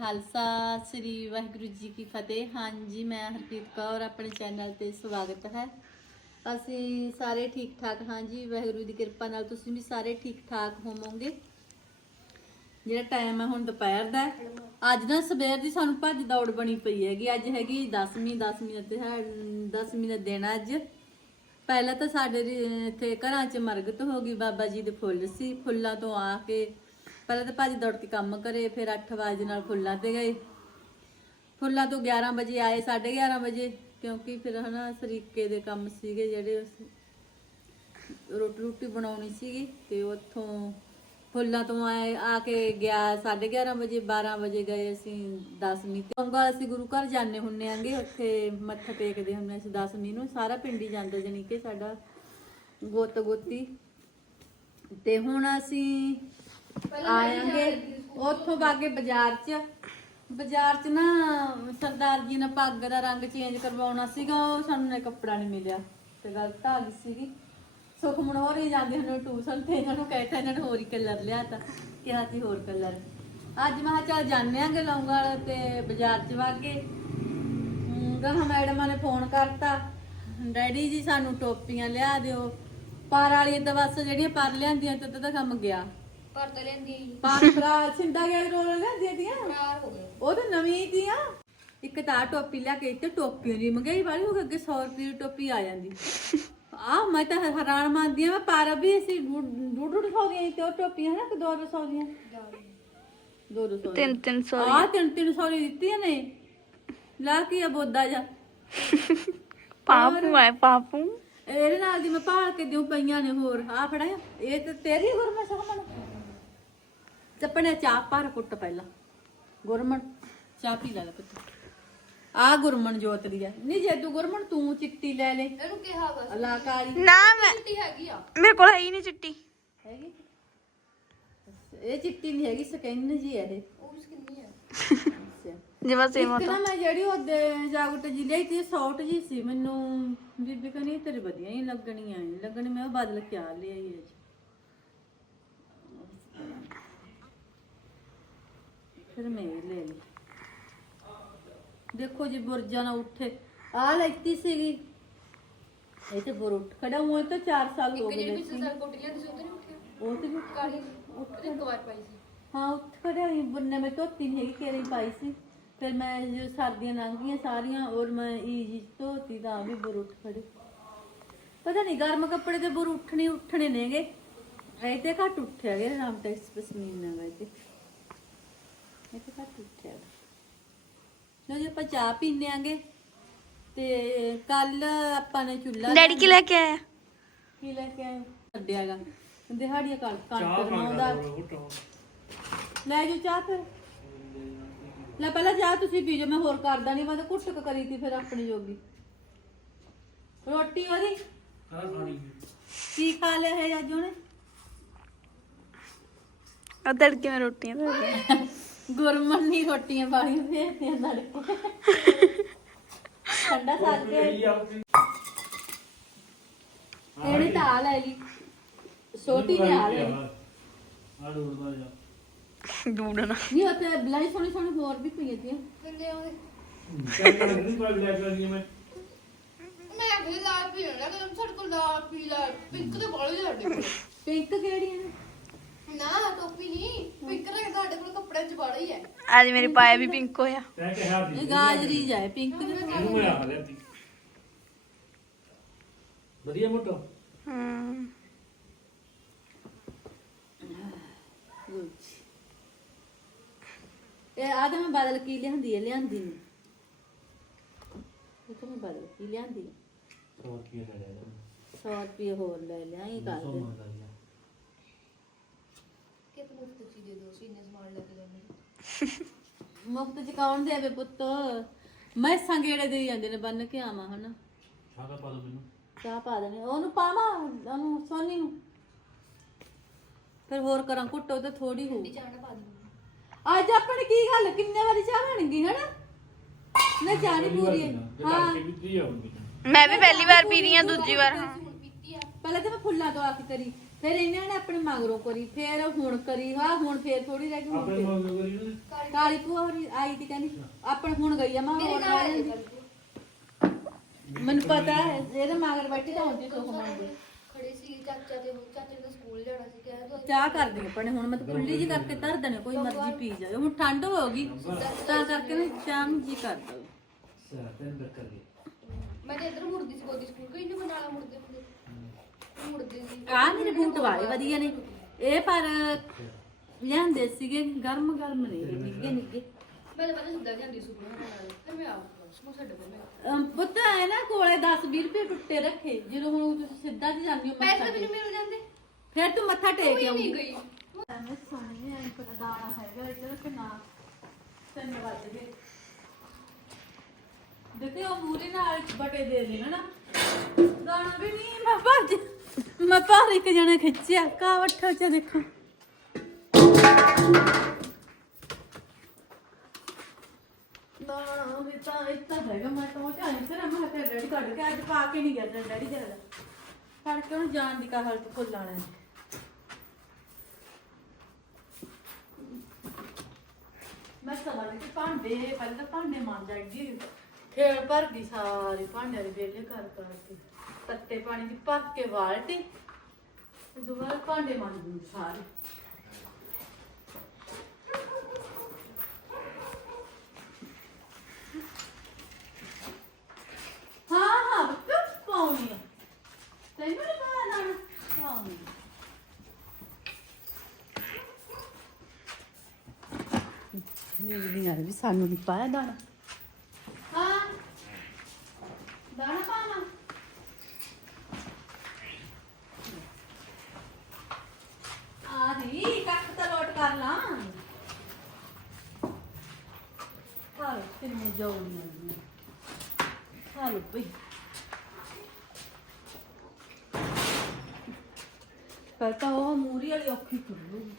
ਖਾਲਸਾ ਸ੍ਰੀ ਵਾਹਿਗੁਰੂ ਜੀ ਕੀ ਫਤਿਹ। ਹਾਂਜੀ, ਮੈਂ ਹਰਪ੍ਰੀਤ ਕੌਰ, ਆਪਣੇ ਚੈਨਲ ਤੇ ਸਵਾਗਤ ਹੈ। ਅਸੀਂ ਸਾਰੇ ਠੀਕ ਠਾਕ ਹਾਂ ਜੀ। ਵਾਹਿਗੁਰੂ ਦੀ ਕਿਰਪਾ ਨਾਲ ਤੁਸੀਂ ਵੀ ਸਾਰੇ ਠੀਕ ਠਾਕ ਹੋਵੋਗੇ। ਜਿਹੜਾ ਟਾਈਮ ਹੈ ਹੁਣ ਦੁਪਹਿਰ ਦਾ ਅੱਜ ਨਾ ਸਵੇਰ ਦੀ ਸਾਨੂੰ ਭੱਜ ਦੌੜ ਬਣੀ ਪਈ ਹੈਗੀ। ਅੱਜ ਹੈਗੀ 10ਵੀਂ 10ਵੀਂ ਦਾ ਤਿਉਹਾਰ 10ਵੀਂ ਦਾ ਦਿਨ ਅੱਜ। ਪਹਿਲਾਂ ਤਾਂ ਸਾਡੇ ਇੱਥੇ ਘਰਾਂ 'ਚ ਮਰਗਤ ਹੋ ਗਈ ਬਾਬਾ ਜੀ ਦੇ ਫੁੱਲ ਸੀ। ਫੁੱਲਾਂ ਤੋਂ ਆ ਕੇ ਪਹਿਲਾਂ ਤਾਂ ਭਾਜੀ ਦੌੜ ਕੇ ਕੰਮ ਕਰੇ, ਫਿਰ 8 ਵਜੇ ਨਾਲ ਫੁੱਲਾਂ ਤੇ ਗਏ। ਫੁੱਲਾਂ ਤੋਂ 11 ਵਜੇ ਆਏ 11:30 ਵਜੇ, ਕਿਉਂਕਿ ਫਿਰ ਹਨਾ ਸਰੀਕੇ ਦੇ ਕੰਮ ਸੀਗੇ ਜਿਹੜੇ ਰੋਟੀ ਰੋਟੀ ਬਣਾਉਣੀ ਸੀਗੀ, ਤੇ ਉੱਥੋਂ ਫੁੱਲਾਂ ਤੋਂ ਆਏ, ਆ ਕੇ ਗਿਆ 11:30 ਵਜੇ 12 ਵਜੇ ਗਏ ਅਸੀਂ 10ਵੀਂ ਤੇ। ਅੰਗਲ ਅਸੀਂ ਗੁਰੂ ਘਰ ਜਾਂਦੇ ਹੁੰਨੇ ਆਂਗੇ, ਉੱਥੇ ਮੱਥਾ ਟੇਕਦੇ ਹੁੰਨੇ ਅਸੀਂ 10ਵੀਂ ਨੂੰ। ਸਾਰਾ ਪਿੰਡ ਹੀ ਜਾਂਦਾ ਜਾਣੀ ਕਿ ਸਾਡਾ ਗੋਤ ਗੋਤੀ ਤੇ ਹੁਣ ਅਸੀਂ ਆਏਂਗੇ। ਉੱਥੋਂ ਬਾਗੇ ਬਾਜ਼ਾਰ 'ਚ। ਬਾਜ਼ਾਰ 'ਚ ਨਾ ਸਰਦਾਰ ਜੀ ਨੇ ਪੱਗ ਦਾ ਰੰਗ ਚੇਂਜ ਕਰਵਾਉਣਾ ਸੀਗਾ ਉਹ ਸਾਨੂੰ ਨੇ ਕੱਪੜਾ ਨਹੀਂ ਮਿਲਿਆ। ਤੇ ਗਲਤ ਆ ਗਈ ਸੀਗੀ। ਸੁਖਮਣ ਹੋਰ ਹੀ ਜਾਂਦੇ ਹਨ ਟਿਊਸ਼ਨ ਤੇ ਇਹਨਾਂ ਨੂੰ ਕਹਿਤਾ ਇਹਨਾਂ ਨੇ ਹੋਰ ਹੀ ਕਲਰ ਲਿਆ ਤਾਂ। ਕਿਹਾ ਸੀ ਹੋਰ ਕਲਰ। ਅੱਜ ਮੈਂ ਕਿਹਾ ਚੱਲ ਜਾਂਦੇ ਆਂਗੇ ਲੌਂਗਲ ਤੇ ਬਾਜ਼ਾਰ 'ਚ ਵਾਗੇ ਗਾਹ ਮੈਡਮਾਂ ਨੇ ਫੋਨ ਕਰਤਾ। ਡੈਡੀ ਜੀ ਸਾਨੂੰ ਟੋਪੀਆਂ ਲਿਆ ਦਿਓ। ਪਰ ਵਾਲੀ ਤਾਂ ਬਸ ਜਿਹੜੀਆਂ ਪਰ ਲਿਆਂਦੀਆਂ ਤੇ ਤਾਂ ਕੰਮ ਗਿਆ। ਪਰ ਤਾਂ ਲੈਂਦੀ ਪਰ ਭਰਾ ਛਿੰਦਾ ਗਿਆ ਰੋਲ ਲਿਆਂਦੀਆਂ ਦੀਆਂ ਚਾਰ ਹੋ ਗਏ। ਉਹ ਤਾਂ ਨਵੀਂ ਦੀਆਂ ਇੱਕ ਤਾਂ ਆਹ ਟੋਪੀ ਲਿਆ ਕੇ ਤੇ ਟੋਪੀ ਦੀ ਮਹਿੰਗਾਈ ਵਾਲੀ ਹੋ ਗਈ ਅੱਗੇ 100 ਰੁਪਏ ਦੀ ਟੋਪੀ ਆ ਜਾਂਦੀ। ਆ ਮੈਂ ਤਾਂ ਹੈਰਾਨ ਮੰਨਦੀ ਆ ਮੈਂ ਪਰ ਵੀ ਅਸੀਂ ਡੂਡ ਡੂਡ ਸੌ ਦੀਆਂ ਸੀ ਤੇ ਉਹ ਟੋਪੀਆਂ ਨਾ ਕਿ 200 ਦੀਆਂ। 200 ਤਿੰਨ ਤਿੰਨ ਸੌ ਆ ਤਿੰਨ ਤਿੰਨ ਸੌ ਦੀ ਦਿੱਤੀਆਂ ਨੇ। ਲਾ ਕੀ ਆ ਬੋਦਾ ਜਾ। ਪਾਪੂ ਹੈ ਪਾਪੂ। ਇਹਦੇ ਨਾਲ ਦੀ ਮੈਂ ਭਾਲ ਕੇ ਦਿਉ ਪਈਆਂ ਨੇ ਹੋਰ। ਆ ਫੜਾਇਆ। ਇਹ ਤੇ ਤੇਰੀ ਗੁਰਮਨ ਸਖਮਨ ਚੱਪਣੇ ਚਾਹ ਪਰ ਕੁੱਟ ਪਹਿਲਾਂ। ਗੁਰਮਨ ਚਾਹ ਪੀ ਲੈ ਲੈ ਪੁੱਤ। ਆ ਗੁਰਮਨ ਜੋਤ ਦੀ ਆ। ਨਹੀਂ ਜੇ ਤੂੰ ਗੁਰਮਨ ਤੂੰ ਚਿੱਟੀ ਲੈ ਲੈ। ਇਹਨੂੰ ਕਿਹਾ ਬਸ ਅਲਾ ਕਾਲੀ ਨਾ ਮੈਂ ਛੁੱਟੀ ਹੈਗੀ ਆ। ਮੇਰੇ ਕੋਲ ਹੈ ਹੀ ਨਹੀਂ ਚਿੱਟੀ। ਹੈਗੀ? ਇਹ ਚਿੱਟੀ ਨਹੀਂ ਹੈਗੀ ਸਕੈਨ ਜੀ ਇਹ। ਉਹ ਵੀ ਕਿੰਨੀ ਹੈ ਜਿਵੇਂ ਸੇਮ ਨਾ ਮੈਂ ਜਿਹੜੀ ਉਹਦੇ ਜਾਗਟ ਜੀ ਲਈ ਤੀ ਸੌਟ ਜੀ ਸੀ ਮੈਨੂੰ ਬੀਬੀ ਕਹਿੰਦੀ ਤੇਰੀ ਵਧੀਆ ਹੀ ਲੱਗਣੀ ਆ ਲੱਗਣੀ ਮੈਂ ਉਹ ਬਦਲ ਕੇ ਆ ਲਈ ਅੱਜ ਫਿਰ ਮੈਂ ਇਹ ਲੈ ਲਈ। ਦੇਖੋ ਜੀ ਬੁਰਜਾ ਨਾ ਉੱਠੇ। ਆ ਲੈਤੀ ਸੀਗੀ। ਇਹ ਤੇ ਬੁਰ ਉੱਠ ਖੜਾ ਹੋਇਆ ਤਾਂ 4 ਸਾਲ ਹੋ ਗਏ ਜਿਹੜੀ ਪਿਛਲੇ ਸਾਲ ਕੋਟੀ ਲਿਆਂਦੀ ਸੀ ਉਹ ਤੇ ਨਹੀਂ ਉੱਠਿਆ। ਉਹ ਤੇ ਵੀ ਕਾਲੀ ਉੱਠ ਇੱਕ ਵਾਰ ਪਾਈ ਸੀ। ਹਾਂ ਉੱਠ ਖੜਿਆ ਸੀ। ਬੁੰਨੇ ਮੈਂ ਧੋਤੀ ਨਹੀਂ ਹੈਗੀ ਕੇਰੀ ਪਾਈ ਸੀ। ਫਿਰ ਮੈਂ ਜੋ ਸਰਦੀਆਂ ਲੰਘ ਗਈਆਂ ਸਾਰੀਆਂ ਔਰ ਮੈਂ ਇਹ ਜੀ ਧੋਤੀ ਤਾਂ ਵੀ ਬੁਰ ਉੱਠ ਖੜੇ। ਪਤਾ ਨਹੀਂ ਗਰਮ ਕੱਪੜੇ ਤੇ ਬੁਰ ਉੱਠਣੇ ਉੱਠਣੇ ਨੇਗੇ। ਐ ਤੇ ਘੱਟ ਉੱਠਿਆ ਗਿਆ ਰਾਮ ਤਾਂ ਇਸ ਪਸਮੀਨ ਤੇ ਇਹ ਤੇ ਘੱਟ ਉੱਠਿਆ ਲੋ ਜੀ ਆਪਾਂ ਚਾਹ ਪੀਨੇ ਆਂਗੇ ਤੇ ਕੱਲ ਆਪਾਂ ਨੇ ਚੁੱਲ੍ਹਾ ਡੈਡੀ ਕੀ ਲੈ ਕੇ ਆਇਆ? ਕੀ ਲੈ ਕੇ ਆਏ ਛੱਡਿਆਗਾ ਦਿਹਾੜੀਆਂ ਕਰ ਕਣਕ ਰਮਾਉਂਦਾ ਲੈ ਜੋ ਚਾਹ ਫਿਰ। ਲੈ ਪਹਿਲਾਂ ਚਾਹ ਤੁਸੀਂ ਪੀ ਜੋ ਮੈਂ ਹੋਰ ਕਰਦਾ ਨਹੀਂ ਮੈਂ ਤਾਂ ਕੁੱਟਕ ਕਰੀ ਤੀ ਫਿਰ ਆਪਣੀ ਜੋਗੀ। ਰੋਟੀ ਉਹਦੀ? ਕੀ ਖਾ ਲਿਆ ਹੈ ਅੱਜ ਉਹਨੇ? ਉਹ ਤੜਕੇ ਮੈਂ ਰੋਟੀਆਂ ਦੇ ਗੁਰਮਨ ਨਹੀਂ ਰੋਟੀਆਂ ਪਾਣੀਆਂ ਫੇਰਦੀਆਂ ਲੜਕੇ ਠੰਡਾ ਸਾਲ ਕੇ ਇਹਨੇ ਤਾਂ ਆ ਲੈ ਲਈ। ਛੋਟੀ ਨੇ ਆ ਲੈ ਲਈ। ਡੂਡਣਾ। ਨਹੀਂ ਉਹ ਤੇ ਬਲਾਈ ਸੋਹਣੀ ਸੋਹਣੀ ਹੋਰ ਵੀ ਪਈਆਂ ਤੀਆਂ। ਕਹਿੰਦੇ ਉਹਦੇ ਮੈਂ ਵੀ ਲਾਲ ਪੀ ਲੈਣਾ ਕਿ ਸਾਡੇ ਕੋਲ ਲਾਲ ਪੀਲਾ ਪਿੰਕ ਤੇ ਬਾਲ ਸਾਡੇ ਕੋਲ ਪਿੰਕ ਕਿਹੜੀਆਂ ਨੇ? ਨਾ ਟੋਪੀ ਨਹੀਂ। ਪਿੰਕ ਤਾਂ ਸਾਡੇ ਕੋਲ ਕੱਪੜਿਆਂ ਚ ਬਾੜਾ ਹੀ ਹੈ। ਅੱਜ ਮੇਰੇ ਪਾਇਆ ਵੀ ਪਿੰਕ ਹੋਇਆ। ਇਹ ਗਾਜਰੀ ਜਾਏ ਪਿੰਕ ਦੇ ਵਧੀਆ ਮੋਟੋ? ਹਮ ਇਹ ਆ ਤਾਂ ਮੈਂ ਬਦਲ ਕੀ ਲਿਆਂਦੀ ਹੈ ਲਿਆਂਦੀ ਨਹੀਂ। ਇਹ ਤਾਂ ਮੈਂ ਬਦਲ ਕੀ ਲਿਆਂਦੀ ਹੈ। ਹੋਰ ਕੀ ਲੈ ਲਿਆ 100 ਰੁਪਏ ਹੋਰ ਲੈ ਲਿਆ ਇਹ ਕਰ ਦੇ ਕਿ ਤੂੰ ਮੁਫਤ ਚ ਹੀ ਦੇ ਦੋ ਸੀ ਇੰਨੇ ਸਮਾਨ ਲੈ ਕੇ ਜਾਂਦੇ ਮੁਫਤ ਚ ਕੌਣ ਦੇਵੇ ਪੁੱਤ? ਮੈਂ ਸੰਗੇੜੇ ਦੇ ਜਾਂਦੇ ਨੇ ਬੰਨ ਕੇ ਆਵਾਂ ਹਨਾ? ਛਾਗਾ ਪਾ ਦੋ ਮੈਨੂੰ। ਚਾਹ ਪਾ ਦੇਣੇ ਉਹਨੂੰ ਪਾਵਾਂ ਉਹਨੂੰ ਸੋਨੀ ਨੂੰ? ਫਿਰ ਹੋਰ ਕਰਾਂ ਕੁੱਟੋ ਤੇ ਥੋੜੀ ਹੋਊ। ਪਾ ਅੱਜ ਆਪਣੇ ਕੀ ਗੱਲ? ਕਿੰਨੇ ਵਾਰੀ ਚਾਹ ਬਣ ਗਈ ਹਨਾ ਨਾ ਚਾਹ ਨਹੀਂ ਪੂਰੀ ਹੈ। ਹਾਂ ਕਿ ਵੀ ਆਉਂਦੀ ਮੈਂ ਵੀ ਪਹਿਲੀ ਵਾਰ ਪੀ ਰਹੀ ਹਾਂ ਦੂਜੀ ਵਾਰ ਹਾਂ। ਪੀਤੀ ਆ ਪਹਿਲਾਂ ਤਾਂ ਮੈਂ ਫੁੱਲਾਂ ਤੋਂ ਆ ਕੇ ਕਰੀ ਫਿਰ ਇਹਨਾਂ ਨੇ ਆਪਣੇ ਮਗਰੋਂ ਕਰੀ ਫਿਰ ਹੁਣ ਕਰੀ ਹਾਂ ਹੁਣ ਫੇਰ ਥੋੜੀ ਰਹਿ ਗਈ ਹੁਣ ਆਪਣੇ ਫੇਰ। ਕਰੀ ਨਾ? ਕਾਲੀ ਭੂਆ ਹੋਰੀ ਆਈ ਤੀ ਕਹਿੰਦੀ ਆਪਣੇ ਹੁਣ ਗਈ ਆ ਮੈਂ ਹੋਰ ਜਾਂਦੀ। ਮੈਨੂੰ ਪਤਾ ਹੈ ਇਹਦੇ ਮਗਰ ਬੈਠੀ ਤਾਂ ਹੁੰਦੀ ਸੁਖ ਮੰਗਦੇ ਖੜੀ ਸੀ ਚਾਚਾ ਤੇ ਉਹ ਚਾਚੇ ਨੇ ਤਾਂ ਸਕੂਲ ਜਾਣਾ ਸੀ ਕਹਿੰਦਾ ਤੂੰ ਚਾਹ ਕਰਦੀ ਆਪਣੇ ਹੁਣ ਮੈਂ ਤਾਂ ਖੁੱਲੀ ਜੀ ਕਰਕੇ ਧਰ ਦੇਣੇ ਕੋਈ ਮਰਜ਼ੀ ਪੀ ਜਾਏ ਹੁਣ ਠੰਡ ਹੋ ਗਈ ਤਾਂ ਕਰਕੇ ਨਾ ਚਾਹ ਨੂੰ ਜੀ ਕਰਦਾ ਸਾ ਤੈਨੂੰ ਬਰ ਕਰ ਗਈ ਮੈਂ ਤੇ ਇੱਧਰ ਮੁੜਦੀ ਸੀ ਗੋਦੀ ਸਕੂਲ ਕੋਈ ਨਹੀਂ ਹੁੰਦੇ ਮੁੜਦੀ ਸੀ ਆ ਮੇਰੇ ਬੂਟ ਵਾਲੇ ਵਧੀਆ ਨੇ। ਇਹ ਪਰ ਲਿਆਂਦੇ ਸੀਗੇ ਗਰਮ ਗਰਮ ਨੇ ਇਹ ਨਿੱਗੇ ਨਿੱਗੇ ਮੈਂ ਤਾਂ ਪਹਿਲਾਂ ਸਿੱਧਾ ਜਾਂਦੀ ਸੀ ਬਣਾ ਨਾਲ ਫਿਰ ਮੈਂ ਆਪ ਛੱਡ ਪਈ ਮੈਂ ਅਮ, ਪੁੱਤ ਹੈ ਨਾ ਕੋਲੇ 10 20 ਰੁਪਏ ਟੁੱਟੇ ਰੱਖੇ। ਜਦੋਂ ਹੁਣ ਤੁਸੀਂ ਸਿੱਧਾ ਜੀ ਜਾਂਦੀ ਹੋ ਪੈਸੇ ਮੈਨੂੰ ਟੇਕ। ਮਿਲ ਜਾਂਦੇ। ਫਿਰ ਤੂੰ ਮੱਥਾ ਟੇਕ ਕੋਈ ਆਉਂਦੀ ਨਹੀਂ ਗਈ। ਐਵੇਂ ਸੋਹਣੇ ਐਂ ਪਤਾ ਦਾਣਾ ਹੈਗਾ ਇੱਧਰ ਕਿ ਨਾ ਤਿੰਨ ਵੱਜ ਗਏ। ਦੇਖੇ ਉਹ ਮੂਰੇ ਨਾਲ ਬਟੇ ਦੇ ਦੇਣਾ ਨਾ। ਦਾਣਾ ਵੀ ਨਹੀਂ ਮੈਂ ਭੱਜ ਮੈਂ ਬਾਹਰ ਇੱਕ ਜਣਾ ਖਿੱਚਿਆ ਕਾ ਵੱਠਾ ਚ ਦੇਖੋ। ਦਾਣਾ ਵੀ ਤਾਂ ਇੱਤਾ ਹੈਗਾ ਮੈਂ ਤਾਂ ਉਹ ਚਾਹੀ ਫਿਰ ਮੈਂ ਤੇ ਡੈਡੀ ਕੱਢ ਕੇ ਅੱਜ ਪਾ ਕੇ ਨਹੀਂ ਗਿਆ ਤੇਰਾ ਡੈਡੀ ਜਰਾ ਕੱਢ ਕੇ ਉਹਨੂੰ ਜਾਣ ਦੀ ਕਾ ਹਾਲਤ ਭੁੱਲ ਆਣਾ ਹੈ? ਮੈਂ ਸਵਾਲ ਕਿ ਭਾਂਡੇ ਪਹਿਲਾਂ ਤਾਂ ਭਾਂਡੇ ਮਾਂ ਜਾਈਦੀ ਫੇਰ ਭਰ ਗਈ ਸਾਰੇ ਭਾਂਡਿਆਂ ਦੇ ਵੇਲੇ ਕਰ ਕਰਕੇ ਤੱਤੇ ਪਾਣੀ ਦੀ ਭਰ ਕੇ ਬਾਲਟੀ ਤੇ ਦੁਬਾਰਾ ਭਾਂਡੇ ਮਾਂ ਸਾਰੇ। ਹਾਂ ਹਾਂ ਬੱਤ ਪਾਉਣੀ ਆ। ਤੈਨੂੰ ਨਹੀਂ ਪਤਾ ਨਾ ਪਾਉਣੀ ਆ। ਮੇਰੀ ਵੀ ਸਾਨੂੰ ਨਹੀਂ ਪਾਇਆ ਦਾਣਾ ਹਾਂ ਦਾਣਾ ਪਾਣਾ। ਆ ਨਹੀਂ ਕੱਖ ਤਾਂ ਲੋਟ ਕਰ ਲਾਂ। ਹਾਲ ਕਿੰਨੇ ਜੋੜੀਆਂ ਹਾਲ ਬਈ। ਪਰ ਤਾਂ ਉਹ ਮੂਰੀ ਵਾਲੀ ਔਖੀ ਕਰੂਗੀ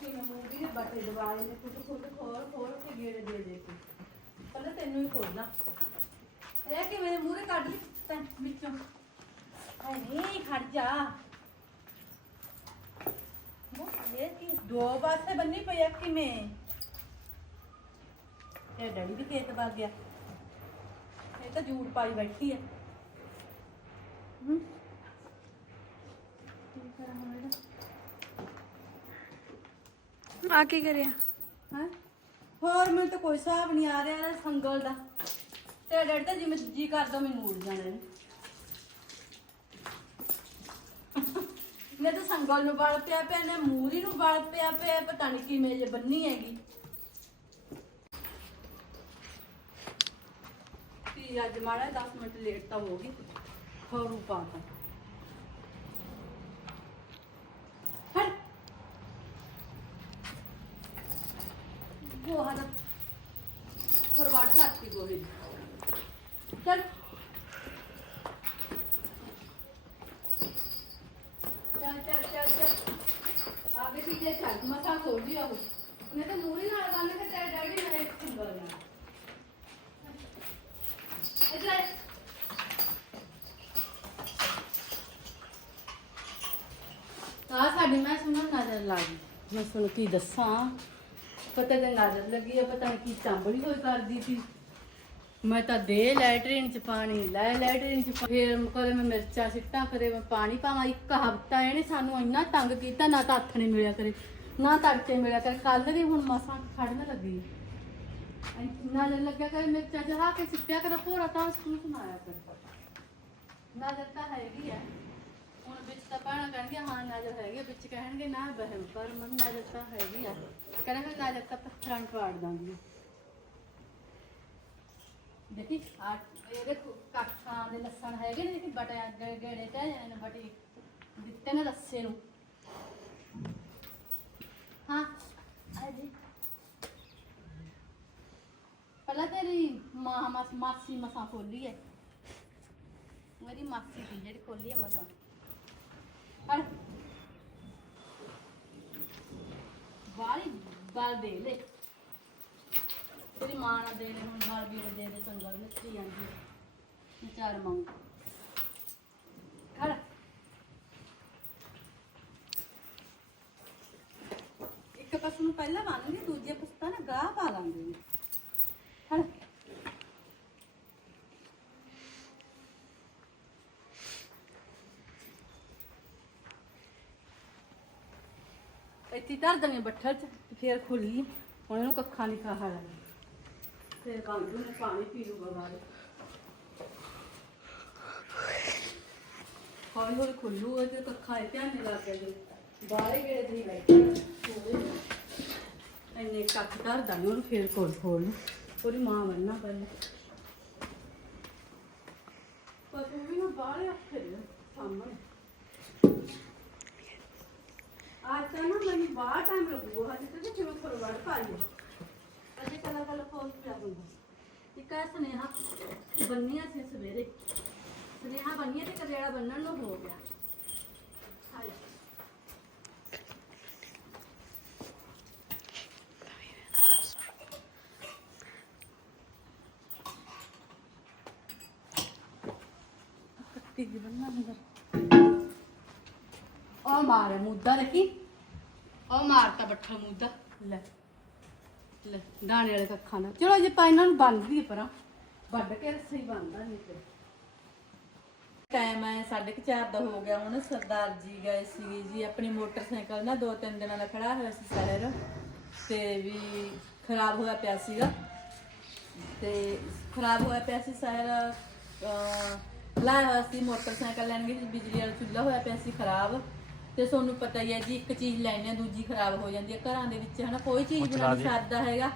ਕਿ ਮੈਂ ਦੇ ਬਟੇ ਦਵਾਏ ਨੇ ਕੁਝ ਖੁੱਦ ਖੋਲ ਖੋਲ ਕੇ ਗੇੜੇ ਦੇ ਦੇ ਕੇ। ਪਹਿਲਾਂ ਤੈਨੂੰ ਹੀ ਖੋਲਣਾ ਇਹ ਕਿ ਮੇਰੇ ਮੂਹਰੇ ਕੱਢ ਲਈ ਤੈਂ ਵਿੱਚੋਂ। ਐ ਨਹੀਂ ਖੜ ਜਾ। ਉਹ ਇਹ ਕੀ? ਦੋ ਪਾਸੇ ਬੰਨੀ ਪਈ ਆ ਕਿਵੇਂ? ਇਹ ਡੈਡੀ ਵੀ ਖੇਤ ਵਗ ਗਿਆ। ਇਹ ਤਾਂ ਜੂੜ ਪਾਈ ਬੈਠੀ ਆ। ਹੂੰ? ਕੀ ਕਰਾਂ ਹੁਣ ਇਹਦਾ? ਆ ਕੀ ਕਰਿਆ? ਹਾਂ? ਹੋਰ ਮੈਨੂੰ ਤਾਂ ਕੋਈ ਹਿਸਾਬ ਨਹੀਂ ਆ ਰਿਹਾ ਇਹਦਾ ਸੰਗਲ ਦਾ। ਤੇ ਡੈਡ ਤਾਂ ਜਿਵੇਂ ਜੀ ਕਰਦਾ ਮੈਨੂੰ ਉੜ ਜਾਣਾ ਨੇ। ਮੈਂ ਤਾਂ ਸੰਗਲ ਨੂੰ ਵਲ ਪਿਆ ਪਿਆ ਨੇ ਮੂਰੀ ਨੂੰ ਵਲ ਪਿਆ ਪਿਆ, ਪਤਾ ਨਹੀਂ ਕਿਵੇਂ ਜੇ ਬੰਨੀ ਹੈਗੀ। ਕੀ ਅੱਜ ਮਾੜਾ 10 ਮਿੰਟ ਲੇਟ ਤਾਂ ਹੋ ਗਈ। ਖਰੂ ਪਾਤਾ ਹਟ ਗੋਹਾ ਦਾ ਖਰਵਾੜ ਕਰਤੀ ਗੋਹੇ ਦੀ ਚੱਲ ਚੱਲ ਚੱਲ ਚੱਲ ਚੱਲ ਚੱਲ ਮਸਾ ਖੋਲ ਦਿਆ ਉਹ। ਮੈਂ ਤਾਂ ਮੂਰੀ ਨਾਲ ਬੰਨ ਕੇ ਤੇਰੇ ਡੈਡੀ ਨੇ ਇੱਕ ਸਿੰਗਲ ਇੱਧਰ ਆ। ਸਾਡੀ ਮੈਂ ਸੁਣਨ ਨਜ਼ਰ ਲੱਗ ਗਈ ਮੈਂ ਸੁਣ ਕੀ ਦੱਸਾਂ? ਪਤਾ ਤੇ ਨਜ਼ਰ ਲੱਗੀ ਆ, ਪਤਾ ਨਹੀਂ ਕੀ ਚਾਂਬੜੀ ਹੋਈ ਕਰਦੀ ਸੀ। ਮੈਂ ਤਾਂ ਦੇ ਲੈਟਰਿਨ ਚ ਪਾਣੀ ਲੈ ਲੈਟਰਿਨ ਚ ਪਾ- ਫੇਰ ਕਦੇ ਮੈਂ ਮਿਰਚਾਂ ਸਿੱਟਾਂ ਕਰੇ ਮੈਂ ਪਾਣੀ ਪਾਵਾਂ। ਇੱਕ ਹਫਤਾ ਇਹਨੇ ਸਾਨੂੰ ਇੰਨਾ ਤੰਗ ਕੀਤਾ ਨਾ ਤਾਂ ਹੱਥ ਨਹੀਂ ਮਿਲਿਆ ਕਰੇ ਨਾ ਤੜਕੇ ਮਿਲਿਆ ਕਰੇ। ਕੱਲ ਵੀ ਹੁਣ ਮਸਾਂ ਖੜਨ ਲੱਗੀ। ਨਜ਼ਰ ਲੱਗਿਆ ਕਰੇ ਮਿਰਚਾਂ ਜਹਾ ਕੇ ਸਿੱਟਿਆ ਕਰ ਪੂਰਾ ਤਾਂ ਸਕੂਲ ਚ ਕਰ। ਨਜ਼ਰ ਤਾਂ ਹੈਗੀ ਆ। ਹੁਣ ਵਿੱਚ ਤਾਂ ਪਾਣਾ ਕਹਿਣਗੇ ਹਾਂ ਨਜ਼ਰ ਹੈਗੀ ਆ, ਵਿੱਚ ਕਹਿਣਗੇ ਨਾ ਬਹਿਮ ਪਰ ਮਨ ਨਜ਼ਰ ਤਾਂ ਹੈਗੀ ਆ। ਕਹਿਣਗੇ ਨਜ਼ਰ ਤਾਂ ਪੱਥਰਾਂ ਨੂੰ ਪਾੜ ਦਾਂਗੀ। ਦੇਖੀ ਆ ਇਹ ਕਾਠਾਂ ਦੇ ਲਸਣ ਹੈਗੇ ਨੇ, ਦੇਖੀ ਬਟਿਆਂ ਗੜੇ ਗੜੇ ਜਾਂਦੇ ਨੇ, ਬਟੀ ਦਿੱਤੇ ਨੇ ਰੱਸੇ ਨੂੰ। ਹਾਂ ਆ ਪਹਿਲਾਂ ਤੇਰੀ ਮਾਂ ਮਾਸ, ਮਾਸੀ ਮਸਾਂ ਖੋਲੀ ਹੈ ਮੇਰੀ ਮਾਸੀ ਦੀ ਜਿਹੜੀ ਖੋਲੀ ਹੈ ਮਸਾਂ। ਹੜ ਵਾਲੀ ਬਾਲ ਦੇ ਲੈ। ਤੇਰੀ ਮਾਂ ਨਾ ਦੇ ਦੇ ਹੁਣ ਨਾਲ ਵੀ ਦੇ ਦੇ ਚੰਗਾ ਮੈਂ ਆਂਦੀ ਮੈਂ ਚਾਰ ਮੰਗ। ਖੜ। ਇੱਕ ਪਾਸੇ ਨੂੰ ਪਹਿਲਾਂ ਬੰਨ੍ਹਾਂਗੇ ਦੂਜੇ ਪਾਸੇ ਤਾਂ ਗਾਹ ਪਾ ਲਾਂਗੇ। ਖੜ। ਇੱਥੇ ਧਰ ਦਵੇਂ ਬੱਠਲ ਚ ਫਿਰ ਖੁੱਲੀ ਹੁਣ ਇਹਨੂੰ ਕੱਖਾਂ ਦੀ ਖਾਹ ਲੱਗੀ ਫੇਰ ਕਾਂਡੂ ਨੇ ਪਾਣੀ ਪੀ ਲੂਗਾ ਬਾਹਰ ਹੌਲੀ ਹੌਲੀ ਖੁੱਲੂ ਤੇ ਕੱਖਾਂ ਇਹ ਧਿਆਨ ਨਹੀਂ ਲੱਗਦਾ ਬਾਹਰੇ ਗੇੜੇ ਦੀ ਬੈਠਾ ਇੰਨੇ ਕੱਖ ਧਰ ਦਾਂਗੇ ਉਹਨੂੰ ਫੇਰ ਕੋਲ ਖੋਲ ਨੂੰ ਉਹਦੀ ਮਾਂ ਬੰਨਾ ਪਹਿਲੇ ਪਰ ਤੂੰ ਵੀ ਨਾ ਬਾਹਰ ਆਖੇ ਸਾਹਮਣੇ आज तो ना मैंने बाहर टाइम लगूगा आज तो देखो मैं फरवाड़ पाई अजय ਅਜੇ ਕਲਾ ਕਲਾ ਫੋਨ ਪਿਆ ਹੁੰਦਾ। ਇੱਕ ਆ ਸੁਨੇਹਾ ਬੰਨਿਆ ਸੀ ਸਵੇਰੇ। ਸੁਨੇਹਾ ਬੰਨੀਆਂ ਤੇ ਕਲਿਆੜਾ ਬੰਨਣ ਨੂੰ ਹੋ ਗਿਆ। ਹਾਏ। ਬੰਨਾ ਅੰਦਰ ਉਹ ਮਾਰ ਮੁੱਦਾ ਦੇਖੀ। ਉਹ ਮਾਰਤਾ ਬੱਠਾ ਮੁੱਦਾ ਲੈ। ਲੈ ਦਾਣੇ ਵਾਲੇ ਕੱਖਾਂ ਨਾਲ। ਚਲੋ ਜੇ ਪਾ ਇਹਨਾਂ ਨੂੰ ਬੰਨ ਦਈਏ ਪਰਾਂ। ਵੱਢ ਕੇ ਰਸੀ ਬੰਨਦਾ ਨਹੀਂ ਤੇ। ਟਾਈਮ ਹੈ 4:30 ਦਾ ਹੋ ਗਿਆ। ਹੁਣ ਸਰਦਾਰ ਜੀ ਗਏ ਸੀ ਜੀ ਆਪਣੀ ਮੋਟਰਸਾਈਕਲ ਨਾ ਦੋ ਤਿੰਨ ਦਿਨਾਂ ਦਾ ਖੜਾ ਹੋਇਆ ਸੀ ਸ਼ਹਿਰ। ਤੇ ਵੀ ਖਰਾਬ ਹੋਇਆ ਪਿਆ ਸੀਗਾ। ਤੇ ਖਰਾਬ ਹੋਇਆ ਪਿਆ ਸੀ ਸ਼ਹਿਰ ਅਹ, ਲਾਇਆ ਸੀ ਮੋਟਰਸਾਈਕਲ ਲੈਣ ਗਏ ਬਿਜਲੀ ਵਾਲਾ ਚੁੱਲ੍ਹਾ ਹੋਇਆ ਪਿਆ ਸੀ ਖਰਾਬ। ਤੇ ਤੁਹਾਨੂੰ ਪਤਾ ਹੀ ਹੈ ਜੀ ਇੱਕ ਚੀਜ਼ ਲੈਣੇ ਦੂਜੀ ਖਰਾਬ ਹੋ ਜਾਂਦੀ ਹੈ। ਘਰਾਂ ਦੇ ਵਿੱਚ ਹਨਾ ਕੋਈ ਚੀਜ਼ ਬਿਨਾਂ ਨਹੀਂ ਸਰਦਾ ਹੈਗਾ।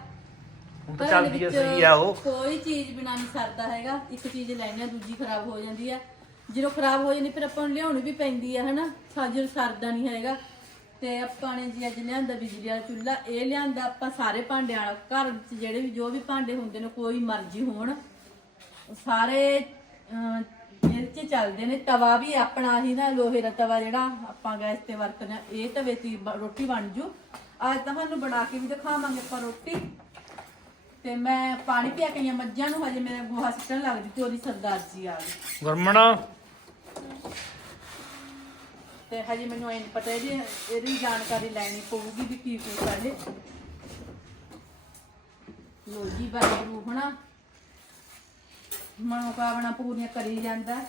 ਹੁਣ ਤਾਂ ਘਰਾਂ ਦੇ ਚੱਲਦੀ ਆ ਵਿੱਚ ਸਹੀ ਆ ਉਹ। ਕੋਈ ਚੀਜ਼ ਬਿਨਾਂ ਨਹੀਂ ਸਰਦਾ ਹੈਗਾ ਇੱਕ ਚੀਜ਼ ਲੈਣੀ ਦੂਜੀ ਖਰਾਬ ਹੋ ਜਾਂਦੀ ਹੈ। ਜਦੋਂ ਖਰਾਬ ਹੋ ਜਾਂਦੀ ਫਿਰ ਆਪਾਂ ਨੂੰ ਲਿਆਉਣੀ ਵੀ ਪੈਂਦੀ ਹੈ ਹਨਾ ਸਾਜਰ ਸਰਦਾ ਨਹੀਂ ਹੈਗਾ। ਤੇ ਆਪਾਂ ਨੇ ਜੀ ਅੱਜ ਲਿਆਂਦਾ ਬਿਜਲੀ ਵਾਲਾ ਚੁੱਲ੍ਹਾ ਇਹ ਲਿਆਂਦਾ ਆਪਾਂ ਸਾਰੇ ਭਾਂਡਿਆਂ ਵਾਲਾ ਘਰ ਵਿੱਚ ਜਿਹੜੇ ਵੀ ਜੋ ਵੀ ਭਾਂਡੇ ਹੁੰਦੇ ਨੇ ਕੋਈ ਮਰਜ਼ੀ ਹੋਣ ਸਾਰੇ ਅਹ, ਇਹਦੇ ਚ ਚੱਲਦੇ ਨੇ ਤਵਾ ਵੀ ਆਪਣਾ ਹੀ ਨਾ ਲੋਹੇ ਦਾ ਤਵਾ ਜਿਹੜਾ ਆਪਾਂ ਗੈਸ ਤੇ ਵਰਤਦੇ ਹਾਂ ਇਹ ਤਵੇ ਤੇ ਰੋਟੀ ਬਣ ਜੂ। ਅੱਜ ਤੁਹਾਨੂੰ ਬਣਾ ਕੇ ਵੀ ਦਿਖਾਵਾਂਗੇ ਆਪਾਂ ਰੋਟੀ। ਤੇ ਮੈਂ ਪਾਣੀ ਪਿਆ ਕੇ ਮੱਝਾਂ ਨੂੰ ਹਜੇ ਮੇਰਾ ਗੋਹਾ ਸਿੱਟਣ ਲੱਗ ਜੂ ਤੇ ਉਹਦੀ ਸਰਦਾਰ ਜੀ ਆ ਗਈ ਗੁਰਮਣਾ। ਤੇ ਹਜੇ ਮੈਨੂੰ ਨੀ ਪਤਾ ਇਹਦੀ ਇਹਦੀ ਜਾਣਕਾਰੀ ਲੈਣੀ ਪਊਗੀ ਵੀ ਕੀ ਕੀ ਸਾਡੇ ਲੋ ਜੀ ਵਾਹਿਗੁਰੂ ਹਨਾ? ਮਨੋਕਾਮਨਾ ਪੂਰੀਆਂ ਕਰੀ ਜਾਂਦਾ।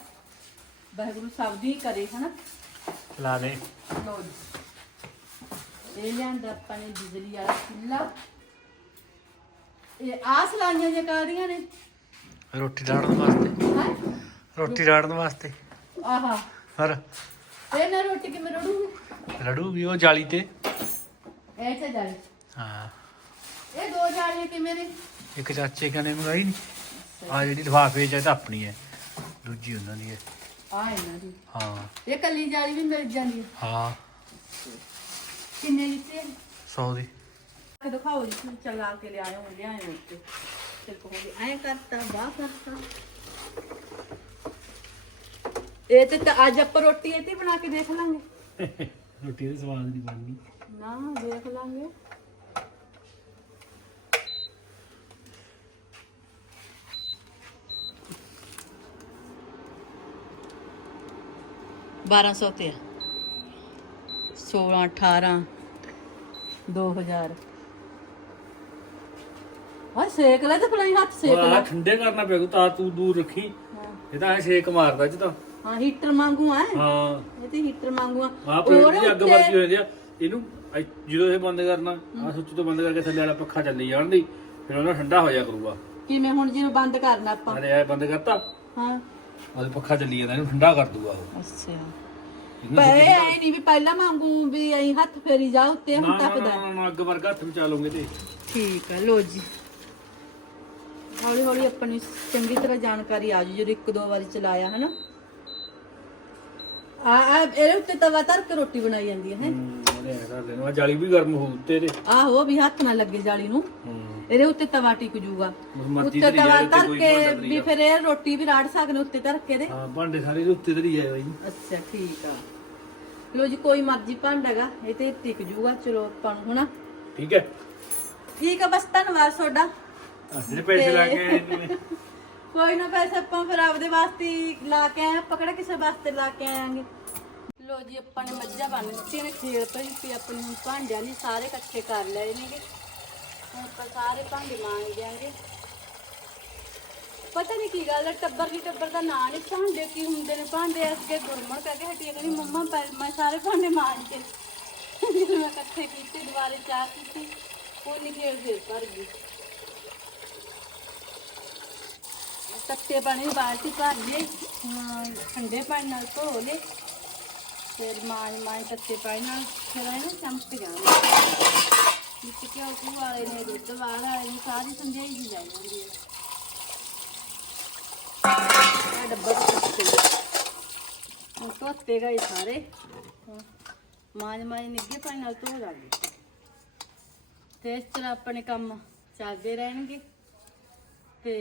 ਵਾਹਿਗੁਰੂ ਸਭ ਦੀ ਕਰੇ ਹਨਾ? ਲਾ ਦੇ। ਲੋ ਜੀ। ਇਹ ਲਿਆਂਦਾ ਆਪਾਂ ਨੇ ਬਿਜਲੀ ਵਾਲਾ ਚੁੱਲ੍ਹਾ ਇਹ ਆਸ ਲਾਈਆਂ ਜੇ ਕਾਦੀਆਂ ਨੇ? ਰੋਟੀ ਰਾੜਨ ਵਾਸਤੇ। ਹੈ? ਰੋਟੀ ਰਾੜਨ ਵਾਸਤੇ। ਆਹਾ। ਹਰ। ਇਹ ਨਾ ਰੋਟੀ ਕਿਵੇਂ ਰੜੂਗੀ ਰੜੂਗੀ ਉਹ ਜਾਲੀ ਤੇ। ਇਹ ਤੇ ਜਾਲੀ। ਹਾਂ। ਇਹ ਦੋ ਜਾਲੀਆਂ ਕਿਵੇਂ ਨੇ? ਇੱਕ ਚਾਚੇ ਕਨੇ ਮੰਗਾਈ ਨਹੀਂ ਆ ਜਿਹੜੀ ਲਿਫਾਫੇ ਚ ਤਾਂ ਆਪਣੀ ਹੈ। ਦੂਜੀ ਉਹਨਾਂ ਦੀ ਹੈ। ਆ ਇਹਨਾਂ ਦੀ। ਹਾਂ। ਇਹ ਕੱਲੀ ਜਾਲੀ ਵੀ ਮਿਲ ਜਾਂਦੀ ਹੈ। ਹਾਂ। ਕਿੰਨੇ ਦਿੱਤੇ? 100 ਦੀ। ਕਿ ਦਿਖਾਓ ਜੀ ਤੁਸੀਂ ਚਲਾ ਕੇ ਲਿਆਏ ਹੋ ਲਿਆਏ ਹੋ ਤੇ ਤੇ ਕਹੋਗੇ ਐਂ ਕਰਤਾ ਬਾਹ ਕਰਤਾ। ਇਹ ਤੇ ਤਾਂ ਅੱਜ ਆਪਾਂ ਰੋਟੀ ਇਹ ਤੇ ਬਣਾ ਕੇ ਦੇਖ ਲਾਂਗੇ। ਰੋਟੀ ਦੇ ਸਵਾਦ ਨਹੀਂ ਬਣਨੀ। ਨਾ ਦੇਖ ਲਾਂਗੇ। ਬਾਰਾਂ ਸੌ ਤੇ ਆ 16 18 2000 ਹਾਂ ਸੇਕ ਲੈ ਤੇ ਫਲਾਈ ਹੱਥ ਸੇਕ ਆ ਲੈ। ਠੰਡੇ ਕਰਨਾ ਪਿਆ ਤਾਂ ਤੂੰ ਦੂਰ ਰੱਖੀ। ਇਹ ਤਾਂ ਐ ਛੇਕ ਮਾਰਦਾ ਚ ਤਾਂ। ਹਾਂ ਹੀਟਰ ਮੰਗੂ ਆ। ਹਾਂ। ਇਹ ਤੇ ਹੀਟਰ ਮੰਗੂ ਆ। ਆ ਪਲੇਟ ਦੀ ਅੱਗ ਵਰਗੀ ਹੋ ਜਾਂਦੀ ਆ। ਇਹਨੂੰ ਐ- ਜਦੋਂ ਇਹ ਬੰਦ ਕਰਨਾ ਆ ਸੁੱਚ ਤੋਂ ਬੰਦ ਕਰਕੇ ਥੱਲੇ ਵਾਲਾ ਪੱਖਾ ਚੱਲੀ ਜਾਣ ਦੀ ਫਿਰ ਉਹਨਾਂ ਠੰਡਾ ਹੋ ਜਾ ਕਰੂਗਾ। ਕਿਵੇਂ ਹੁਣ ਜਿਹਨੂੰ ਬੰਦ ਕਰਨਾ ਆਪਾਂ? ਅਰੇ ਐ ਬੰਦ ਕਰਤਾ। ਹਾਂ। ਉਹਦੇ ਪੱਖਾ ਚੱਲੀ ਜਾਂਦਾ ਇਹਨੂੰ ਠੰਡਾ ਕਰ ਦੂਗਾ ਉਹ। ਅੱਛਾ। ਇਹਨੂੰ ਪਰ ਇਹ ਐ ਨਹੀਂ ਵੀ ਪਹਿਲਾਂ ਮੰਗੂ ਵੀ ਐਂ ਹੱਥ ਫੇਰੀ ਜਾ ਉੱਤੇ ਨਾ ਹੁਣ ਨਾ ਤੱਕਦਾ ਨਾ, ਨਾ ਅੱਗ ਵਰਗਾ ਹੱਥ ਵਿੱਚ ਲਓਗੇ ਤੇ। ਠੀਕ ਹੈ ਲੋ ਜੀ। ਹੌਲੀ ਹੌਲੀ ਆਪਾਂ ਨੂੰ ਚੰਗੀ ਤਰ੍ਹਾਂ ਜਾਣਕਾਰੀ ਆ ਜੂ ਜਦੋਂ ਇੱਕ ਦੋ ਵਾਰੀ ਚਲਾਇਆ ਹਨਾ? ਆ ਆ ਇਹਦੇ ਉੱਤੇ ਤਵਾ ਧਰ ਕੇ ਰੋਟੀ ਬਣਾਈ ਜਾਂਦੀ ਹੈ? ਹੈਂ। ਉਹਨੇ ਐ ਕਰ ਦੇਣਾ ਆਹ ਜਾਲੀ ਵੀ ਗਰਮ ਹੋਊ ਉੱਤੇ ਤੇ। ਆਹੋ ਵੀ ਹੱਥ ਨਾ ਲੱਗੇ ਜਾਲੀ ਨੂੰ। ਹੂੰ। ਇਹਦੇ ਉੱਤੇ ਤਵਾ ਟਿਕ ਜੂਗਾ। ਮਰਜ਼ੀ ਉੱਤੇ ਤੇਰੀ ਤਵਾ ਧਰ ਕੋਈ ਕੇ ਭਾਂਡਾ ਵੀ ਫਿਰ ਇਹ ਰੋਟੀ ਵੀ ਰਾੜ ਸਕਦੇ ਉੱਤੇ ਧਰ ਕੇ ਦੇ। ਹਾਂ ਭਾਂਡੇ ਸਾਰੇ ਇਹਦੇ ਉੱਤੇ ਤੇ ਹੀ ਆਏ ਬਾਈ। ਅੱਛਾ ਠੀਕ ਆ। ਲੋ ਜੀ ਕੋਈ ਮਰਜ਼ੀ ਭਾਂਡਾ ਹੈਗਾ ਇਹ ਤੇ ਟਿਕ ਜੂਗਾ। ਚਲੋ ਆਪਾਂ ਨੂੰ ਹਨਾ। ਠੀਕ ਹੈ। ਠੀਕ ਆ ਬਸ ਧੰਨਵਾਦ ਤੁਹਾਡਾ। ਜਿਹੜੇ ਪੈਸੇ ਲਾ ਕੇ ਆਏ ਇਹਨੇ। ਕੋਈ ਨਾ ਪੈਸੇ ਆਪਾਂ ਫਿਰ ਆਪਦੇ ਵਾਸਤੇ ਹੀ ਲਾ ਕੇ ਆਏ ਆਪਾਂ ਕਿਹੜਾ ਕਿਸੇ ਵਾਸਤੇ ਲਾ ਕੇ ਆਵਾਂਗੇ ਲੋ ਜੀ ਆਪਾਂ ਨੇ ਮੱਝਾਂ ਬੰਨ ਦਿੱਤੀਆਂ ਨੇ ਖੇਲ ਪਈ ਸੀ ਆਪਣੀ ਹੁਣ ਭਾਂਡਿਆਂ ਦੀ ਸਾਰੇ ਇਕੱਠੇ ਕਰ ਲਏ ਨੇਗੇ। ਹੁਣ ਆਪਾਂ ਸਾਰੇ ਭਾਂਡੇ ਮਾਂਜ ਦਿਆਂਗੇ। ਪਤਾ ਨਹੀਂ ਕੀ ਗੱਲ ਹੈ ਟੱਬਰ ਦੀ ਟੱਬਰ ਦਾ ਨਾਂ ਨਹੀਂ ਭਾਂਡੇ ਕੀ ਹੁੰਦੇ ਨੇ। ਭਾਂਡੇ ਅੱਗੇ ਗੁਰਮਣ ਕਹਿ ਕੇ ਹਟੀ ਹੈ, ਕਹਿੰਦੀ ਮੰਮਾ ਪਹਿ- ਮੈਂ ਸਾਰੇ ਭਾਂਡੇ ਮਾਂਜ ਕੇ ਜਦੋਂ ਮੈਂ ਇਕੱਠੇ ਕੀਤੇ ਦੁਬਾਰੇ ਚਾਹ ਕੀਤੀ ਉਹ ਨਹੀਂ ਖੇਲ ਫੇਰ ਭਰ ਗਈ ਤੱਤੇ ਪਾਣੀ ਦੀ ਬਾਲਟੀ ਭਰ ਲਈ ਹੁਣ ਠੰਡੇ ਪਾਣੀ ਨਾਲ ਧੋ ਲੈ ਫਿਰ ਮਾਂਜ ਮਾਂਜ ਤੱਤੇ ਪਾਣੀ ਨਾਲ ਫਿਰ ਇਹਨੂੰ ਚਮਕ ਜਾਣਾ ਵਿੱਚ ਕਿਉਂ ਕੂ ਵਾਲੇ ਨੇ ਦੁੱਧ ਵਾਲਾ ਇਹਨੂੰ ਸਾਰੀ ਸੰਜੇਈ ਦੀ ਲੈ ਜਾਂਦੀ ਹੈ। ਇਹ ਡੱਬਾ ਧੋਤੇ ਹੁਣ ਧੋਤੇ ਗਏ ਸਾਰੇ। ਹੁਣ ਮਾਂਜ ਮਾਂਜ ਨਿੱਗੇ ਪਾਣੀ ਨਾਲ ਧੋ ਲਾਂਗੇ ਤੇ ਇਸ ਤਰ੍ਹਾਂ ਆਪਣੇ ਕੰਮ ਚੱਲਦੇ ਰਹਿਣਗੇ। ਤੇ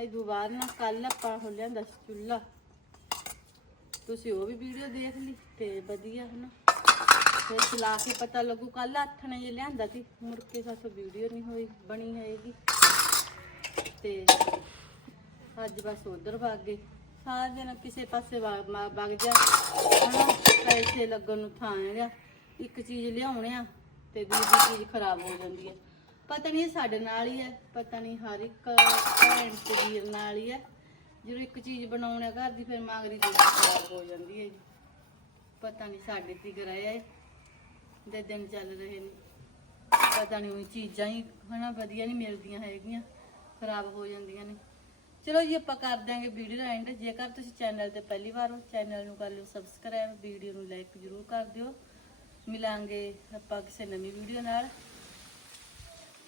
ਇਹ ਦੁਬਾਰ ਨਾ ਕੱਲ ਆਪਾਂ ਹੋ ਲਿਆਂਦਾ ਸੀ ਚੁੱਲ੍ਹਾ। ਤੁਸੀਂ ਉਹ ਵੀ ਵੀਡੀਓ ਦੇਖ ਲਈ ਤੇ ਵਧੀਆ ਹਨਾ ਫਿਰ ਚਲਾ ਕੇ ਪਤਾ ਲੱਗੂ ਕੱਲ ਹੱਥ ਨੇ ਜੇ ਲਿਆਂਦਾ ਸੀ, ਮੁੜ ਕੇ ਸਾਥੋਂ ਵੀਡੀਓ ਨਹੀਂ ਹੋਈ, ਬਣੀ ਹੈਗੀ ਤੇ ਅੱਜ ਬਸ ਉਧਰ ਵਗ ਗਏ। ਸਾਰਾ ਦਿਨ ਕਿਸੇ ਪਾਸੇ ਵਗ ਜਾ ਹਨਾ, ਪੈਸੇ ਲੱਗਣ ਨੂੰ ਥਾਂ ਹੈਗਾ ਇੱਕ ਚੀਜ਼ ਲਿਆਉਣੇ ਆ, ਤੇ ਦੂਜੀ ਚੀਜ਼ ਖਰਾਬ ਹੋ ਜਾਂਦੀ ਹੈ ਪਤਾ ਨਹੀਂ ਸਾਡੇ ਨਾਲ ਹੀ ਹੈ ਪਤਾ ਨਹੀਂ ਹਰ ਇੱਕ ਭੈਣ ਤੇ ਵੀਰ ਨਾਲ ਹੀ ਹੈ ਜਦੋਂ ਇੱਕ ਚੀਜ਼ ਬਣਾਉਣੇ ਘਰ ਦੀ, ਫਿਰ ਮਾਗਰੀ ਚੀਜ਼ ਖਰਾਬ ਹੋ ਜਾਂਦੀ ਹੈ ਜੀ। ਪਤਾ ਨਹੀਂ ਸਾਡੇ ਤੇ ਕਰਾਇਆ ਹੈ ਦੇ ਦਿਨ ਚੱਲ ਰਹੇ ਨੇ। ਪਤਾ ਨਹੀਂ ਉਹ ਚੀਜ਼ਾਂ ਹੀ ਹਨਾ, ਵਧੀਆ ਨਹੀਂ ਮਿਲਦੀਆਂ ਹੈਗੀਆਂ, ਖਰਾਬ ਹੋ ਜਾਂਦੀਆਂ ਨੇ। ਚਲੋ ਜੀ, ਆਪਾਂ ਕਰ ਦਾਂਗੇ ਵੀਡੀਓ ਦਾ ਐਂਡ ਜੇਕਰ ਤੁਸੀਂ ਚੈਨਲ ਤੇ ਪਹਿਲੀ ਵਾਰ ਹੋ ਚੈਨਲ ਨੂੰ ਕਰ ਲਿਓ ਸਬਸਕ੍ਰਾਈਬ ਵੀਡੀਓ ਨੂੰ ਲਾਈਕ ਜ਼ਰੂਰ ਕਰ ਦਿਓ। ਮਿਲਾਂਗੇ ਆਪਾਂ ਕਿਸੇ ਨਵੀਂ ਵੀਡੀਓ ਨਾਲ।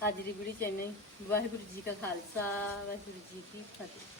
ਅੱਜ ਦੀ ਵੀਡੀਓ ਚੈਨਲ ਵਾਹਿਗੁਰੂ ਜੀ ਕਾ ਖਾਲਸਾ, ਵਾਹਿਗੁਰੂ ਜੀ ਕੀ ਫਤਿਹ।